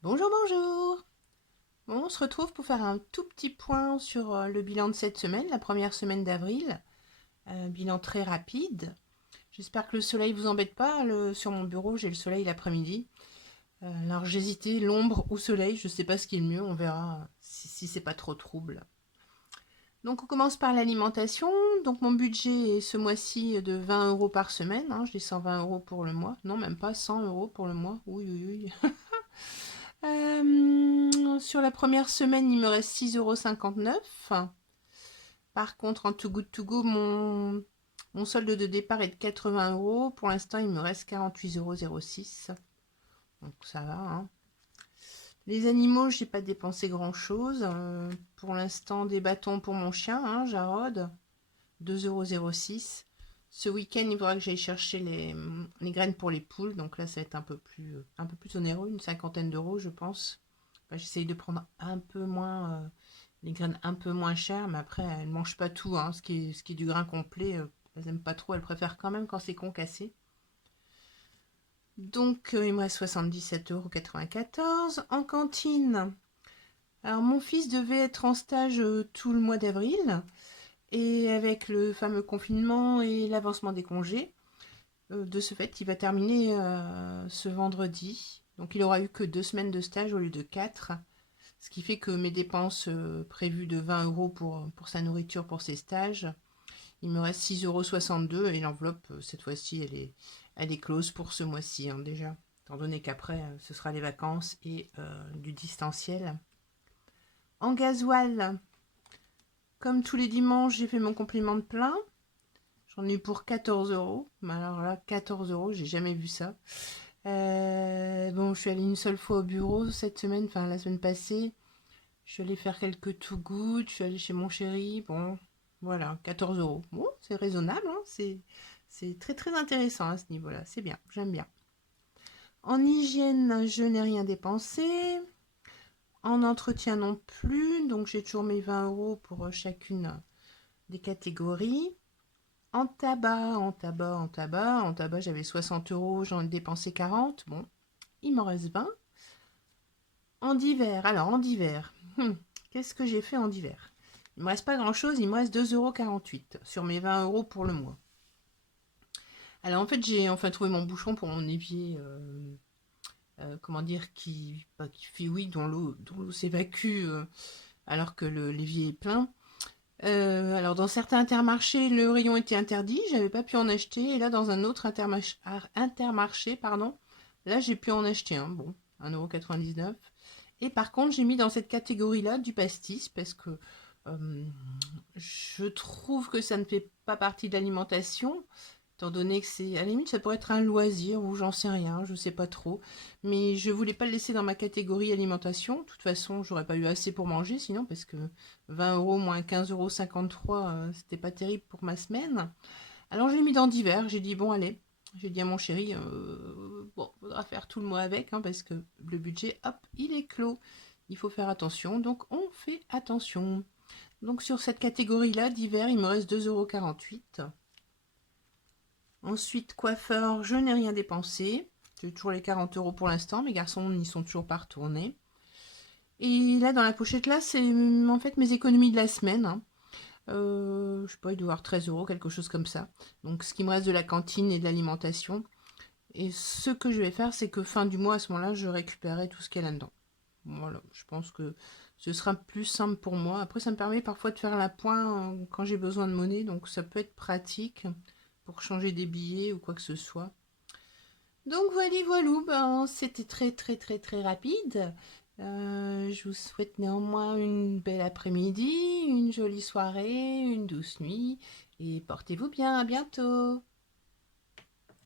Bonjour, bonjour. Bon, on se retrouve pour faire un tout petit point sur le bilan de cette semaine, la première semaine d'avril. Bilan très rapide. J'espère que le soleil vous embête pas. Sur mon bureau, j'ai le soleil l'après-midi. Alors j'hésitais, l'ombre ou soleil, je sais pas ce qui est le mieux, on verra si c'est pas trop trouble. Donc on commence par l'alimentation. Donc mon budget est ce mois-ci de 20 euros par semaine, hein. Je dis 120 euros pour le mois. Non, même pas 100 euros pour le mois. Oui, oui, oui. Sur la première semaine, il me reste 6,59 €. Par contre, en Too Good To Go, mon solde de départ est de 80 euros. Pour l'instant, il me reste 48,06 €. Donc ça va, hein. Les animaux, j'ai pas dépensé grand-chose. Pour l'instant, des bâtons pour mon chien, hein, Jarod, 2,06 €. Ce week-end, il faudra que j'aille chercher les graines pour les poules. Donc là, ça va être un peu plus onéreux, une cinquantaine d'euros, je pense. Enfin, j'essaye de prendre un peu moins, les graines un peu moins chères, mais après, elles ne mangent pas tout, hein. Ce qui est du grain complet, elles n'aiment pas trop. Elles préfèrent quand même quand c'est concassé. Donc, il me reste 77,94 € en cantine. Alors, mon fils devait être en stage tout le mois d'avril. Et avec le fameux confinement et l'avancement des congés, de ce fait, il va terminer ce vendredi. Donc, il aura eu que 2 semaines de stage au lieu de 4. Ce qui fait que mes dépenses prévues de 20 euros pour sa nourriture pour ses stages, il me reste 6,62 € et l'enveloppe, cette fois-ci, elle est close pour ce mois-ci, hein, déjà. Étant donné qu'après, ce sera les vacances et du distanciel. En gasoil, comme tous les dimanches, j'ai fait mon complément de plein. J'en ai eu pour 14 euros. Mais alors là, 14 euros, j'ai jamais vu ça. Bon, je suis allée une seule fois au bureau cette semaine, enfin la semaine passée. Je suis allée faire quelques Too Good, je suis allée chez mon chéri. Bon, voilà, 14 euros. Bon, c'est raisonnable, hein, c'est très très intéressant à ce niveau-là. C'est bien, j'aime bien. En hygiène, je n'ai rien dépensé. En entretien non plus, donc j'ai toujours mes 20 euros pour chacune des catégories. En tabac, j'avais 60 euros, j'en ai dépensé 40. Bon, il m'en reste 20. En divers, alors en divers, qu'est-ce que j'ai fait en divers? Il me reste pas grand-chose, il me reste 2,48 € sur mes 20 euros pour le mois. Alors en fait, j'ai enfin trouvé mon bouchon pour mon évier, comment dire, qui fait oui, dont l'eau s'évacue alors que l'évier est plein. Alors dans certains intermarchés, le rayon était interdit, j'avais pas pu en acheter. Et là, dans un autre intermarché, pardon, là j'ai pu en acheter un. Bon, 1,99 €. Et par contre, j'ai mis dans cette catégorie-là du pastis parce que euh, je trouve que ça ne fait pas partie de l'alimentation, étant donné que c'est, à la limite, ça pourrait être un loisir ou j'en sais rien, je sais pas trop. Mais je voulais pas le laisser dans ma catégorie alimentation. De toute façon, j'aurais pas eu assez pour manger sinon, parce que 20 euros moins 15,53 €, c'était pas terrible pour ma semaine. Alors je l'ai mis dans divers. J'ai dit, bon, allez. J'ai dit à mon chéri, bon, faudra faire tout le mois avec, hein, parce que le budget, hop, il est clos. Il faut faire attention, donc on fait attention. Donc sur cette catégorie-là, divers, il me reste 2,48 €. Ensuite, coiffeur, je n'ai rien dépensé. J'ai toujours les 40 euros pour l'instant. Mes garçons n'y sont toujours pas retournés. Et là, dans la pochette, là, c'est en fait mes économies de la semaine, hein. Je sais pas, il doit y avoir 13 euros, quelque chose comme ça. Donc, ce qui me reste de la cantine et de l'alimentation. Et ce que je vais faire, c'est que fin du mois, à ce moment-là, je récupérerai tout ce qu'il y a là-dedans. Voilà, je pense que ce sera plus simple pour moi. Après, ça me permet parfois de faire la pointe quand j'ai besoin de monnaie, donc ça peut être pratique pour changer des billets ou quoi que ce soit. Donc voilà, voilà, ben, c'était très très très très rapide. Je vous souhaite néanmoins une belle après-midi, une jolie soirée, une douce nuit et portez-vous bien, à bientôt.